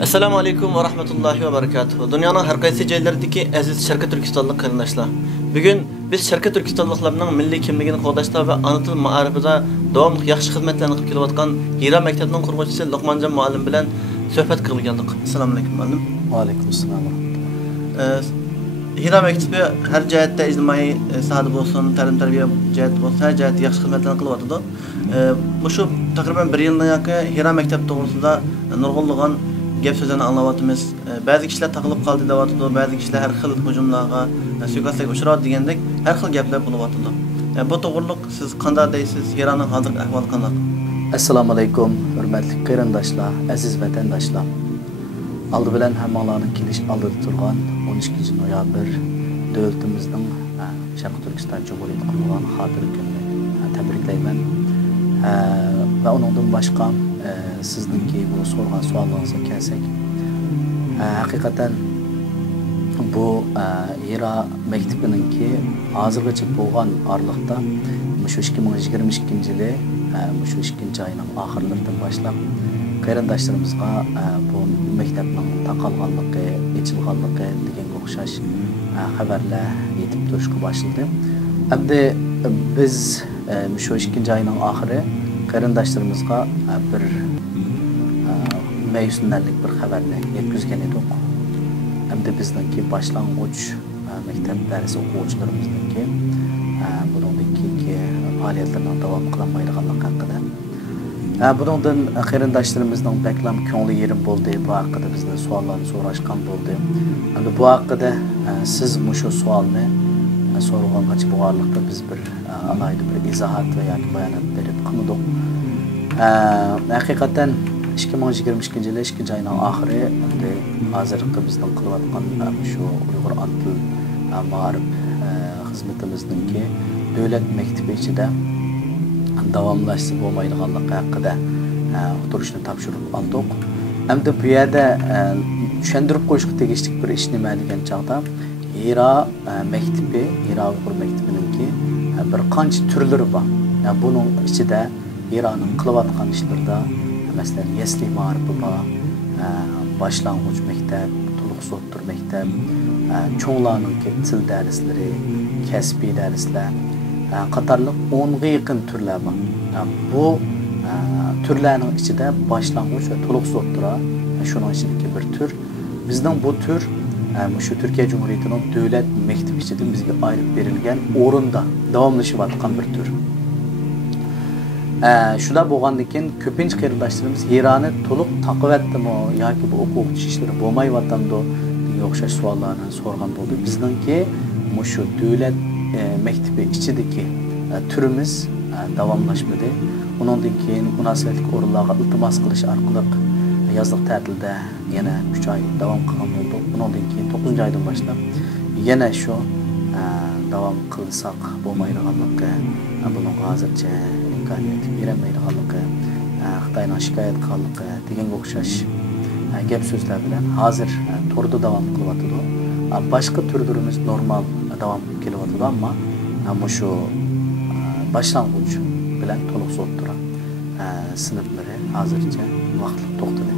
Assalamu alaykum va rahmatullohi va barakatuh. Dunyoning har qaysi joylaridagi aziz Sharqi Turkistonlik qarindoshlar. Bugun biz Sharqi Turkistonliklarning milliy kimligini qo'llashda va ona til ma'rifida davomli yaxshi xizmatlarni qilib kelayotgan Hira maktabining qurg'uvchisi Luqmanjon muallim bilan suhbat qilib keldik. Assalomu alaykum muallim. Va alaykum assalom. Hira maktabi har jihatda ijtimoiy sohada bo'lsin, ta'lim-tarbiya jihati bo'lsin, har jihatda yaxshi xizmatlarni qilib o'tadi. Bu taqriban 1 yildan yoki Hira maktabi to'g'risida nurg'unlagan gap so'zlarni anglayapmiz. Ba'zi kishilar taqilib qoldi deyapti, ba'zi kishilar har xil hujumlarga, suiqasdga uchradi degandek har xil gaplar bo'lyapti. Bu to'g'riliq siz qanday deysiz? Hiraning hozirgi ahvoli qanday? Assalomu alaykum, hurmatli qarindoshlar, aziz vatandoshlar. Aldı bilan hammalarning kelish oldida turgan 12 noyabr davlatimizning Sharq Turkiston Cumhuriyeti qurilgan xotira kunini tabriklayman. Va uningdan boshqa sizningki bu so'rgan savollaringizga kelsak, haqiqatan bu Hira maktabininki hozirgacha bo'lgan oraliqda shu 2022-yili shu 2-oyning oxirlaridan boshlab qarindoshlarımızga bu maktabning taqalganligi, ochilganligi deganga o'xshash xabarlar yetib turishga boshladi. Endi biz shu 2-oyning oxiri qarindoshlarımızga bir ma'yuslanarli bir xabarni yetkazgan edik. Endi bizningki boshlang'ich maktab dars o'quvchilarimizningki buningki faoliyatlarning davom qilinmaydiganligi haqida. Bundan qarindoshlarımızning beklam ko'ngli yerim bo'ldi, bu haqida bizning savollarni so'rashgan bo'ldi. Endi bu haqida siz shu savolni so'ragangacha bo'lganlikda biz bir alayda bir izohat va yoki bayonot berib qildik. Haqiqatan 2022-yili 2-oyning oxiri endi hozirgi bizning qilayotgan shu Uyg'ur ana til ma'rif xizmatimizningki davlat maktabi ichida davomlashsa bo'lmaydiganligi haqida o'tirishni topshirib oldik. Endi bu yerda tushuntirib qo'yishga tegishli bir ish nima degan chog'da Hira maktabi, Hira Uyg'ur maktabininki bir qancha turlari bor. Buning ichida Hiraning qilayotgan ishlarida masalan yasli ma'rifi bor, boshlang'ich maktab, to'liq so'ttir maktab, cho'nglarning til darslari, kasbiy darslar qatorliq 10ga yaqin turlar bor. Bu turlarning ichida boshlang'ich va to'liq so'ttira shuning ichidagi bir tur. Bizning bu tur shu Turkiya Cumhuriyetining davlat maktabi ichida bizga ayirib berilgan o'rinda davomlashayotgan bir tur. Shunda bo'lgandan keyin ko'pincha qarindoshlarimiz Hirani to'liq taqvatdimi yoki bu o'quvchi ishlari bo'lmayotgandi degan o'xshash savollarni so'ragan bo'ldi. Bizningki shu davlat maktabi ichidagi turimiz davomlashmadi. Undan keyin munosabatli o'rinlarga iltimos qilish orqali yozlik ta'tilda yana 3 oy davom qilgan bo'ldi. Undan keyin 9-oydan boshlab yana shu davom qilsak bo'lmaydiganligi, buning hozircha imkoniyat bermaydiganligi, Xitoyning shikoyat qilganligi deganga o'xshash gap so'zlar bilan hozir turda davom qilyotdi. Boshqa turlarimiz normal davom kelyapti, ammo shu boshlang'ich bilan to'liq so'ttira sinflari hozircha vaqtli to'xtadi.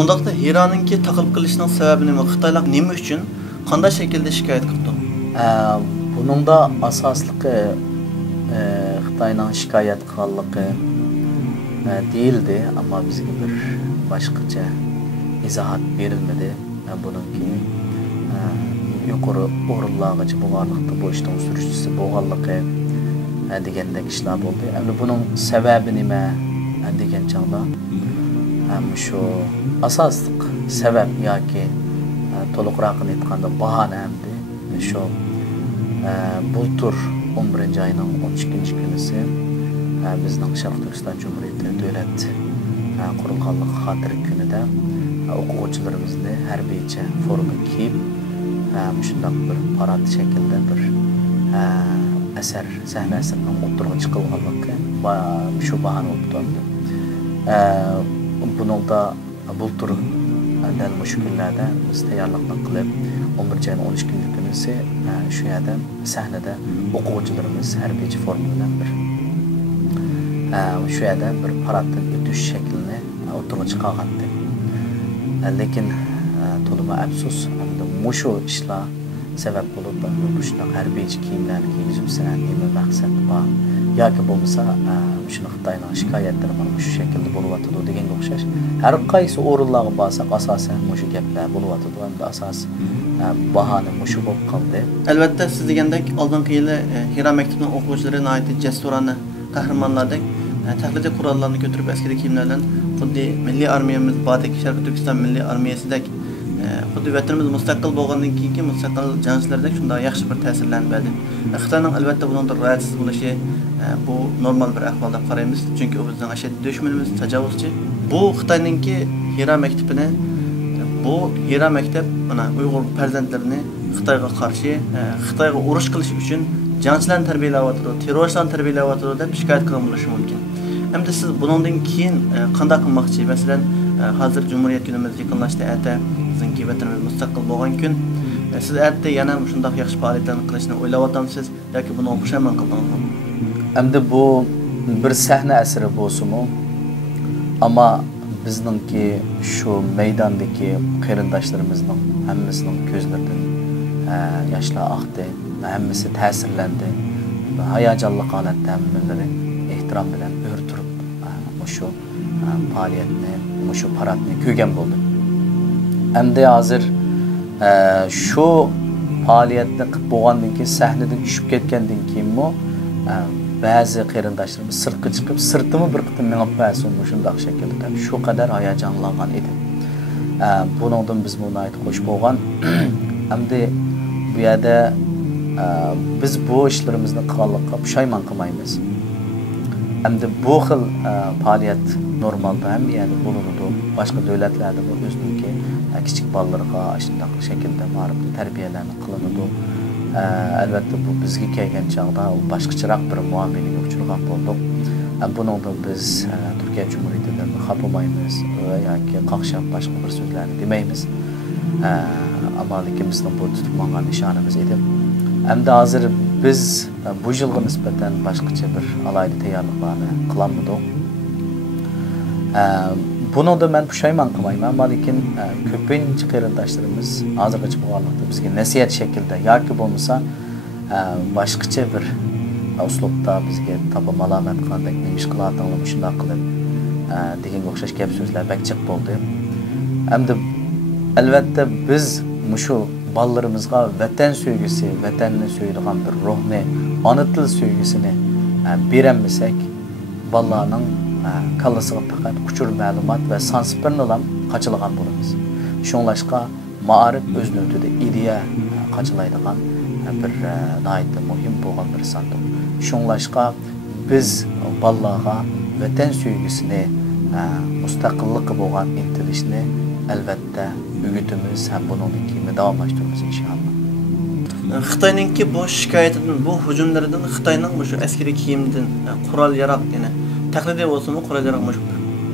Undaqda Hiraninki taqilib qilishining sababi nima? Xitoylar nima uchun qanday shaklda shikoyat qildi? Buningda asosligi Xitoyning shikoyat qilganligi deyildi, ammo bizga bir boshqacha izohat berilmadi. Buningki yuqori o'rinlargacha bo'lganlikda bu ishning surishchisi bo'lganligi degandek ishlar bo'ldi. Endi buning sababi nima degan chog'da shu asosliq sabab yoki to'liqroq aytganda bahona hamdi shu bultur 11-oyning 12-kunisi bizning Sharq Turkiston Cumhuriyeti davlat qurilganligi xotira kunida o'quvchilarimizni harbiycha forma kiyib shundoq bir parad shaklida bir asar sahna asarining o'tirg'i chiqilganligi shu bahona bo'lib turdi. Buningda bultur dal shu kunlarda biz tayyorlik qilib 11-oyning 12-kunisi shu yerda sahnada o'quvchilarimiz harbiycha forma bilan bir shu yerda bir paraddan o'tish shaklini o'tirg'i chiqargandi. lekin to'lima afsus mushu ishlar sebep bulup bu şunaq harbiy kiyimlarni kiygizib sizlar nima maqsad bor yoki bo'lmasa shuni Xitoyning shikoyatlari mana shu shaklda bo'lyotdi deganga o'xshash har qaysi o'rinlarga borsak asosan mushu gaplar bo'lyotdi hamda asos bahona mushu bo'lib qoldi. Albatta siz degandek oldingi yili Hira maktabining o'quvchilari nihoyatda jasurona qahramonlardek taxlidiy qurollarni ko'tarib askariy kiyimlar bilan xuddi milliy armiyamiz bordek Sharqiy Turkiston milliy armiyasidek xuddi vatanimiz mustaqil bo'lgandan keyingi mustaqil jangchilardek shunday yaxshi bir ta'sirlarni berdi. Xitoyning albatta bundan rahatsız bo'lishi bu normal bir ahvol deb qaraymiz. Chunki u bizning ashaddiy dushmanimiz, tajovuzchi. Bu Xitoyningki Hira maktabini bu Hira maktab mana Uyg'ur farzandlarini Xitoyga qarshi Xitoyga urush qilish uchun jangchilarni tarbiyalayotdi, terroristlarni tarbiyalayotdi deb shikoyat qilgan bo'lishi mumkin. Hamda siz bundan keyin qanday qilmoqchi? Masalan, hozir Cumhuriyet günümüz yaqinlashdi, ata bizning vatanimiz mustaqil bo'lgan kun. Siz erta yana shunday yaxshi faoliyatlarni qilishni o'ylayapsizmi yoki buni pushaymon qildingizmi? Hamda bu bir sahna asari bo'lsa-mu, ammo bizningki shu maydondagi qarindoshlarimizning hammasining ko'zlaridan yoshlar oqdi, hammasi ta'sirlandi. Hayajonli holatda hammalari ehtirom bilan o'rtirib shu faoliyatni, shu paradni ko'rgan bo'ldi. Hamda hozir shu faoliyatni qilib bo'lgandan keyin sahnadan tushib ketgandan keyinmi ba'zi qarindoshlarimiz sirtga chiqib, sirtimi bir qitim menib qo'ysin shunday shaklda shu qadar hayajonlangan edi. Buningdan biz buni qo'sh bo'lgan. Hamda bu yerda biz bu ishlarimizni qilganlikqa pushaymon qilmaymiz. Hamda bu xil faoliyat normalda ham yani bo'ladi. Boshqa davlatlarda bu o'ziniki kichik bolalarga shunday shaklda borib tarbiyalarni qilinadi. Albatta bu bizga kelgan chaqda u boshqacharoq bir muomalaga uchragan bo'ldik. Buningdan biz Turkiya Cumhuriyetidan xafamaymiz yoki qaqshab boshqa bir so'zlarni demaymiz. Ammo lekin bizning bu tutmagan nishonimiz edi. Hamda hozir biz bu yilga nisbatan boshqacha bir alayda tayyorliklarni qilamidik. Buningda men pushaymon qilmayman, ammo lekin ko'pincha qarindoshlarimiz hozirgacha bo'lganlikda bizga nasihat shaklida yoki bo'lmasa boshqacha bir uslubda bizga topa malomat qilgandek nima ish qilyapsizlar shunday qilib deganga o'xshash gap so'zlar bakchiq bo'ldi. Hamda albatta biz shu ballarımızga vatan sevgisi, vatanni sevdiğen bir ruhni, ana til sevgisini beremesek, ballarning kallasıga faqat uçur ma'lumot va sansipirni ham qachilagan bo'lamiz. Shunlashqa ma'arif o'z navbatida ideya qachilaydigan bir nihoyatda muhim bo'lgan bir sandır. Shunlashqa biz ballarga vatan sevgisini, mustaqillikka bo'lgan intilishni albatta ögütümüz hem bunun kimi davamlaştırırız inşallah. Xitoyninki bu shikoyatidan, bu hujumlaridan Xitoyning bu askariy kiyimdan, qurol yaroq yana taqlidiy bo'lsa-mu qurol yaroq shu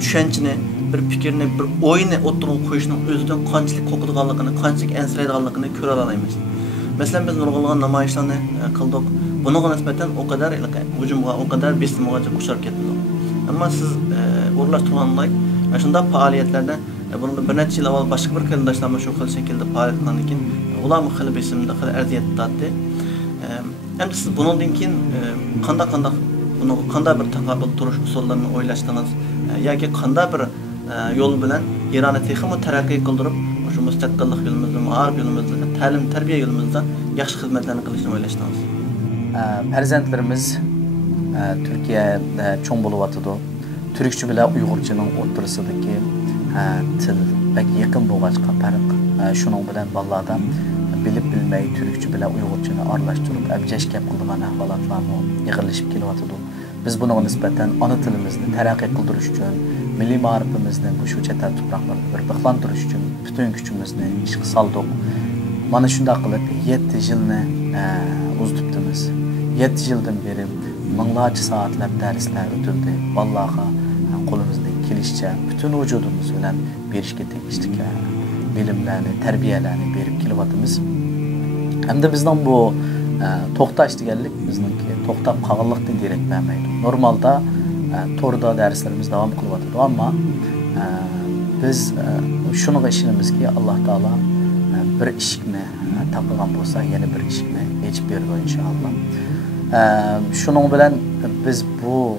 tushunchini, bir fikrni, bir o'yini o'tirib qo'yishning o'zidan qanchalik qo'rqadiganligini, qanchalik ansiraydiganligini ko'ra olamiz. Masalan, biz nurg'unlagan namoyishlarni qildik. Bunga nisbatan o kadar hujumga, o kadar besimga qo'shilib ketdik. Ammo siz o'rlashtirganday shunday faoliyatlarda bunun bir neçə yıl avval başqa bir qarindoshlarimiz shu xil shaklda faoliyat qilgandan keyin ular xil besimda xil arziyat tatdi. Endi siz bundan keyin qanday bir taqobil turish usullarini o'ylashdingiz yoki qanday bir yo'l bilan Ironni texmi taraqqiy qildirib, shu mustaqillik yo'limizda, ma'arif yo'limizda, ta'lim, tarbiya yo'limizda yaxshi xizmatlarni qilishni o'ylashdingiz? Farzandlarimiz Turkiyada cho'ng bo'lyotdi. Türkçe bilan Uyg'urchaning o'rtasidagi til pek yaqin bo'lg'achqa farq. Shuning bilan bolalarda bilib bilmay Türkçe bilan Uyg'urchani aralashtirib abjash gap qilgan ahvolotlarni yig'ilishib kelyotdi. Biz bunga nisbatan ona tilimizni taraqqiy qildirish uchun, milliy ma'rifimizni bu shu chet el tuproqlarda bir bixlantirish uchun butun kuchimizni ishga soldik. Mana shunday qilib 7 yilni uzdibdimiz. 7 yildan beri minglarcha soatlab darslar o'tildi. Vallahi qo'limizdan kelishcha bütün vücudumuz bilan berishga tegishli bilimlarni, tarbiyalarni berib kelyapmiz. Hamda bizning bu to'xtash deganlik bizningki to'xtab qolganlikdan derak bermaydi. Normalda to'rda darslarimiz davom qilyapti, ammo biz şunu işimizki Allah Taala bir işikni tapılgan bolsa yana bir işikni açıp berdi inşallah. Şunun bilen biz bu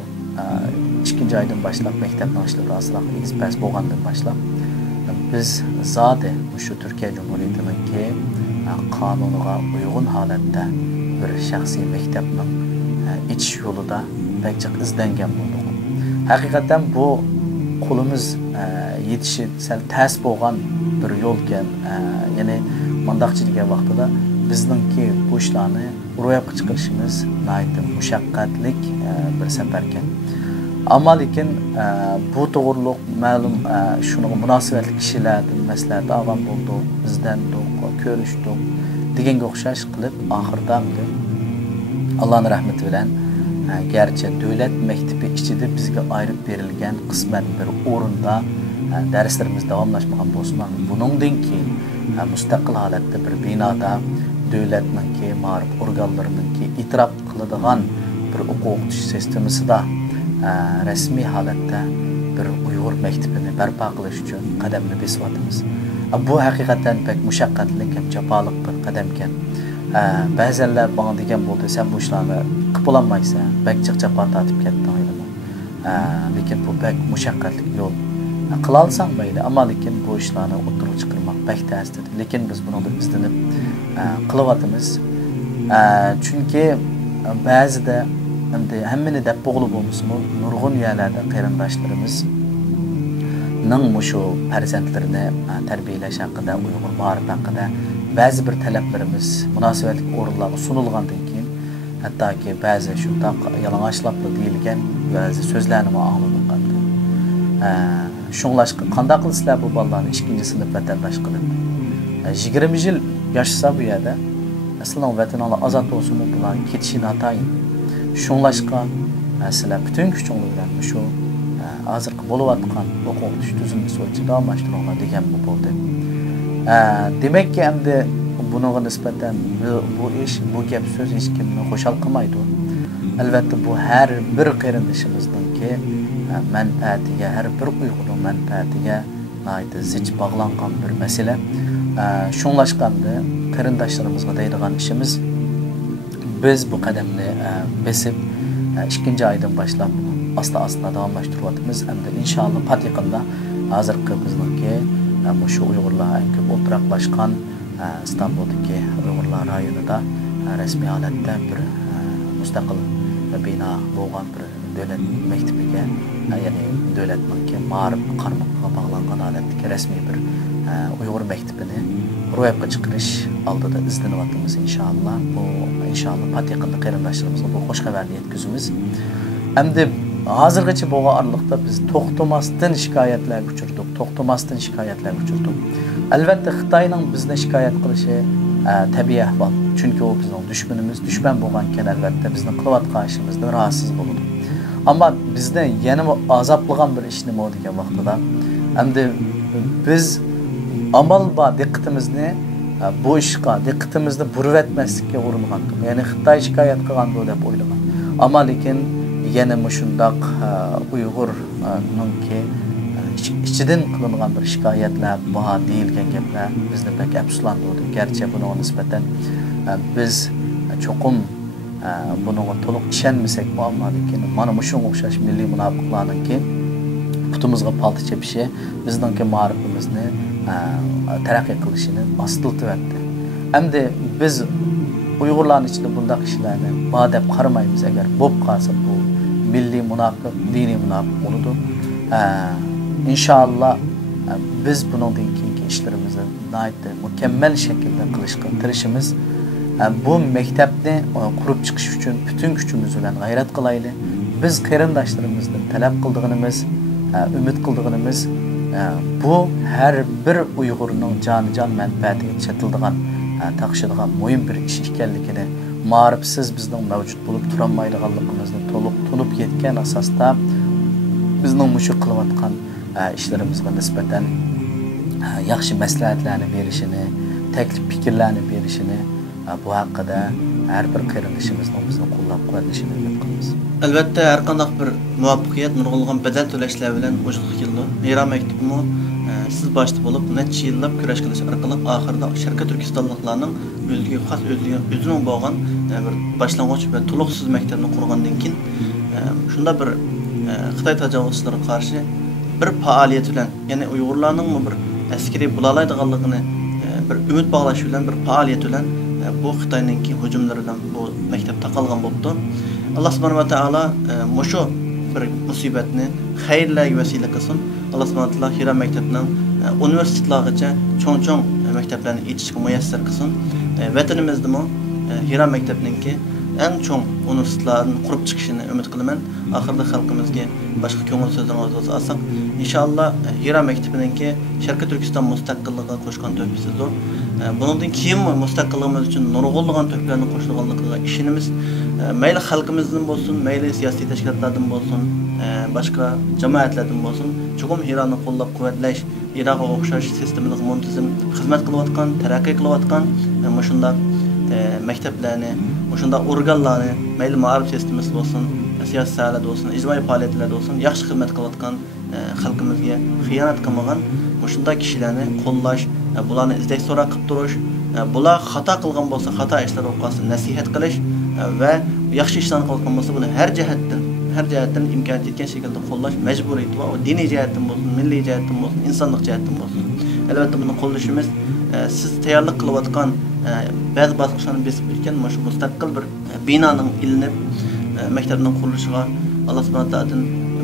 2. aydan başlap mektepni açılıp asılaq ekspress bolgandan başlap biz zade şu Türkiye Cumhuriyeti'ninki kanunuga uygun halatda bir şahsi mektepning iç yolida pek izlengen boldik. Hakikaten bu kolumuz yetişi sel ters bolgan bir yol eken, yani mandaqçı degan vaqtida bizningki bu ishlarni ro'yobga chiqarishimiz nihoyatda mushaqqatlik bir safar ekan. Ammo lekin bu to'g'riliq ma'lum shunga munosabatli kishilardan maslahat olgan bo'ldik, bizdan ko'rishdik deganga o'xshash qilib oxirida Allohning rahmati bilan gerçi devlet mektebi içinde bizge ayrıp verilgen kısmen bir orunda derslerimiz devamlaşmagan bolsun. Bunundan ki müstakil halatda bir binada devletninki, ma'rif organlarınınki itiraf kılıdığan bir okutuş sistemisi da resmi halatda bir Uyghur mektebini barpo qilish uchun qadamni besyapmiz. Bu hakikaten pek mushaqqatli hem jafolik bir qadam ekan. Ba'zanlar bana degan bo'ldi, sen bu ishlarni qilib olmaysan, bek jafo tortib ketding deydi. Lekin bu bek mushaqqatli yo'l. Qila olsang mayli, ammo lekin bu ishlarni o'tirib chiqarmoq bek ta'sir. Lekin biz buni izlanib qilyapmiz. Chunki ba'zida endi hammani deb bo'g'ilib bo'lmasmi, nurg'un yerlarda qarindoshlarimiz şu farzandlarini tarbiyalash haqida, Uyg'ur ma'rif haqida ba'zi bir talablarimiz munosabatli o'rinlarga sunilgandan keyin hattoki ba'zi shu yalang'ochlabli deyilgan ba'zi so'zlarni anglab qoldi. Shunglashqa qanday qilsizlar bu bolalarni 2-sinf vatandosh qilib 20 yil yashasa bu yerda aslında vatanini azat olsun bular ketishini atayin. Shunglashqa sizlar butun kuchingiz bilan shu hozirgi bo'layotgan o'quv tuzilmasi bo'yicha davomlashtiringlar degan bu bo'ldi. Demakki endi bunga nisbatan bu ish, bu gap so'z hech kimni xushal qilmaydi. Albatta bu har bir qarindishimizningki manfaatiga, har bir Uyg'urning manfaatiga zich bog'langan bir masala. Shunglashqanda qarindoshlarimizga deydigan ishimiz biz bu qadamni besib 2. aydan boshlab asta davomlashtiryapmiz. Hamda inshaalloh pat yaqinda hozirgi bizningki şu Uyg'urlar eng ko'p o'tiraqlashgan İstanbuldagi Uyg'urlar rayonida rasmiy holatda bir mustaqil bino bo'lgan bir davlat maktabiga, ya'ni davlatning ma'rif qarmoqqa bog'langan holatdagi rasmiy bir Uyg'ur maktabini ro'yobga chiqarish oldida izlanyapmiz inshaalloh. Bu inshaalloh pat yaqinda qarindoshlarimizga bu xush xabarni yetkazamiz. Hamda hozirgacha bo'lgan oraliqda biz to'xtamasdan shikoyatlarga uchirdik. Albatta Xitoyning bizni shikoyat qilishi tabiiy ahvol. Chunki u bizning dushmanimiz, dushman bo'lgankan albatta bizni qilayotgan ishimizdan rahatsız bo'ladi. Ammo bizni yana azoblagan bir ish nima degan vaqtida hamda biz amal va diqqatimizni bu ishga diqqatimizni burib etmaslikka uringandik. Ya'ni Xitoy shikoyat qilgan deb o'ylagan. Ammo lekin yana shundoq Uyg'urninki ichidan qilingan bir shikoyatlar, baho deyilgan gaplar bizni pek afsuslantirdi. Garchi bunga nisbatan biz cho'qim bunga to'liq ishonmasak, ammo lekin mana shunga o'xshash milliy munofiqlarninki putimizga palto chepishi bizningki ma'rifimizni taraqqiy qilishini ostiltyapti. Hamda biz Uyg'urlarning ichida bunday ishlarni bor deb qaramaymiz. Agar bo'lib qolsa bu milliy munofiq, diniy munofiq bo'ladi. İnşallah biz bundan keyingi ishlarimizni nihoyatda mukammal shaklda qilishga tirishimiz. Bu maktabni qurib chiqish uchun butun kuchimiz bilan g'ayrat qilaylik. Biz qarindoshlarimizdan talab qilganimiz, umid qilganimiz bu har bir Uyg'urning jon manfaatiga chetildigan, taqishadigan muhim bir ish ekanligini, ma'rifsiz bizning mavjud bo'lib turolmaydiganligimizni to'liq tunib yetgan asosda bizning mushu qilayotgan ishlarimizga nisbatan yaxshi maslahatlarni berishini, taklif fikrlarni berishini bu haqida har bir qarindishimizning bizni qo'llab-quvvatlashini umid qilamiz. Albatta har qanday bir muvaffaqiyat nurg'ulg'an badal to'lashlar bilan o'shqa keldi. Hira maktabimi siz başta bolup neçe yıllap küreş kılış arkalı ahırda Şarkı Türkistanlıklarının özgü xas özünün bolgan bir başlangıç ve tuluksuz mektebini kurgandan keyin şunda bir Xitay tajavuzçilariga qarshi bir faoliyat bilan, ya'ni Uyg'urlarning bir askeri bulalaydiganligini bir umid bog'lash bilan bir faoliyat bilan bu Xitoyninki hujumlaridan bu maktab taqalgan bo'ldi. Alloh subhanahu va taolo mushu bir musibatni xayrlarga vasila qilsin. Alloh subhanahu va taolo Hira maktabining universitetlargacha cho'ng-cho'ng maktablarni yetishga muyassar qilsin. Vatanimizdami Hira maktabininki eng cho'ng universitetlarni qurib chiqishini umid qilaman. Axırda xalqimizga boshqa ko'ngil so'zlarimiz bo'lsa alsak, inshaalloh Hira maktabininki Sharqiy Turkiston mustaqilligiga qo'shgan to'pisidir. Bundan keyin mustaqilligimiz uchun nurg'unlagan to'plarni qo'shilganligiga ishonamiz. Mayli xalqimizdan bo'lsin, mayli siyosiy tashkilotlardan bo'lsin, boshqa jamoatlardan bo'lsin, chuqur Hirani qo'llab-quvvatlash, Hiraga o'xshash sistematik muntazam xizmat qilayotgan, taraqqiy qilayotgan shunday maktablarni, shunday organlarni, mayli ma'rif sistemasi bo'lsin, siyosiy sohalarda bo'lsin, ijtimoiy faoliyatlarda bo'lsin, yaxshi xizmat qilayotgan xalqimizga xiyonat qilmagan shunday kishilarni qo'llash, bularni izlash so'roq qilib turish, bular xato qilgan bo'lsa, xato ishlar o'qasi nasihat qilish va yaxshi ishlarni qilgan bo'lsa, buni har jihatdan imkoniyat yetgan shaklda qo'llash majburiyat va diniy jihatdan bo'lsin, milliy jihatdan bo'lsin, insonlik jihatdan bo'lsin. Albatta buni qo'llashimiz siz tayyorlik qilayotgan ba'zi bosqichlarni besib o'tgan shu mustaqil bir binoning ilinib maktabning qurilishiga Alloh subhanahu va taolodan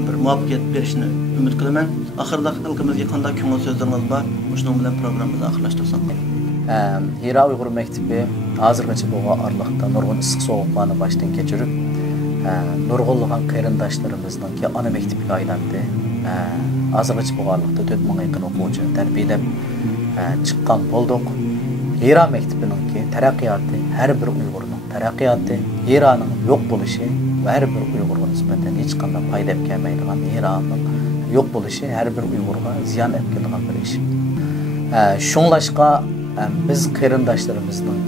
bir muvaffaqiyat berishini umid qilaman. Oxirida xalqimizga qanday ko'ngil so'zlaringiz bor? Shuning bilan programmamizni oxirlashtirsak. Hira Uyg'ur maktabi hozirgacha bu oraliqda nurg'un issiq sovuqlarni boshdan kechirib, nurg'unlagan qarindoshlarimizning ana maktabiga aylandi. Hozirgacha bu oraliqda 4000 ga yaqin o'quvchi tarbiyalab chiqqan bo'ldik. Hira maktabining taraqqiyoti har bir Uyg'urning taraqqiyoti, Hiraning yo'q bo'lishi va har bir Uyg'urga nisbatan hech qanday foyda kelmaydigan Hiraning yo'q bo'lishi har bir Uyg'urga ziyon keltirgan bir ish. Shunglashqa biz qarindoshlarimizning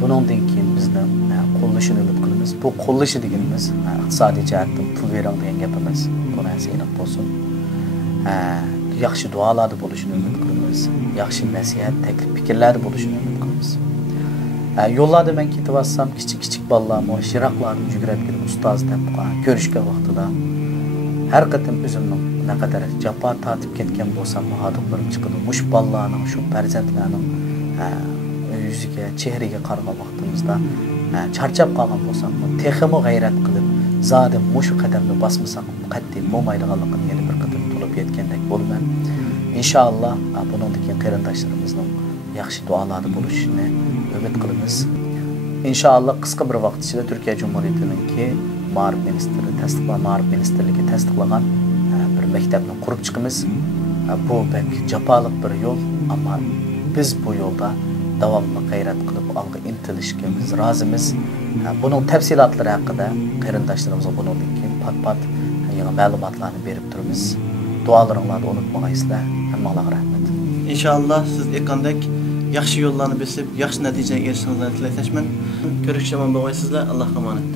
buningdan keyin bizni qo'llashini umid qilamiz. Bu qo'llashi deganimiz iqtisodiy jihatdan pul berang degan gap emas. Bu narsa aniq bo'lsin. Yaxshi duolarda bo'lishini umid qilamiz. Yaxshi nasihat, taklif, fikrlarda bo'lishini umid qilamiz. Yo'llarda men ketayotsam, kichik bolalarni shiroqlarni yugurib kelib ustoz deb ko'rishgan vaqtida har qatim o'zimning naqadar jafo tortib ketgan bo'lsam, muhodiqlarim chiqadi. Mush bolalarning, shu farzandlarning yuziga, chehriga qaragan vaqtimizda charchab qolgan bo'lsam, texmi g'ayrat qilib, zodim mushu qadamni bosmasam, qat'iy bo'lmaydiganligini yana bir qatim to'lib yetgandek bo'laman. İnşallah bundan keyin qarindoshlarimizning yaxshi duolarda bo'lishini umid qilamiz. İnşallah qisqa bir vaqt ichida Turkiya Cumhuriyatininki Ma'rif Ministerligi tasdiqlagan bir maktabni qurib chiqamiz. Bu pek jafoliq bir yo'l, ammo biz bu yo'lda davomli g'ayrat qilib olg'a intilishga biz rozimiz. Buning tafsilotlari haqida qarindoshlarimizga bundan keyin pat yangi ma'lumotlarni berib turamiz. Dualarınızı unutmayasızlar. Hammalarga rahmet. İnşallah siz ekandek yaxshi yo'llarni besib, yaxshi natijaga erishishingizdan tilayman. Ko'rishga omon bo'lgaysizlar. Allohga emanet.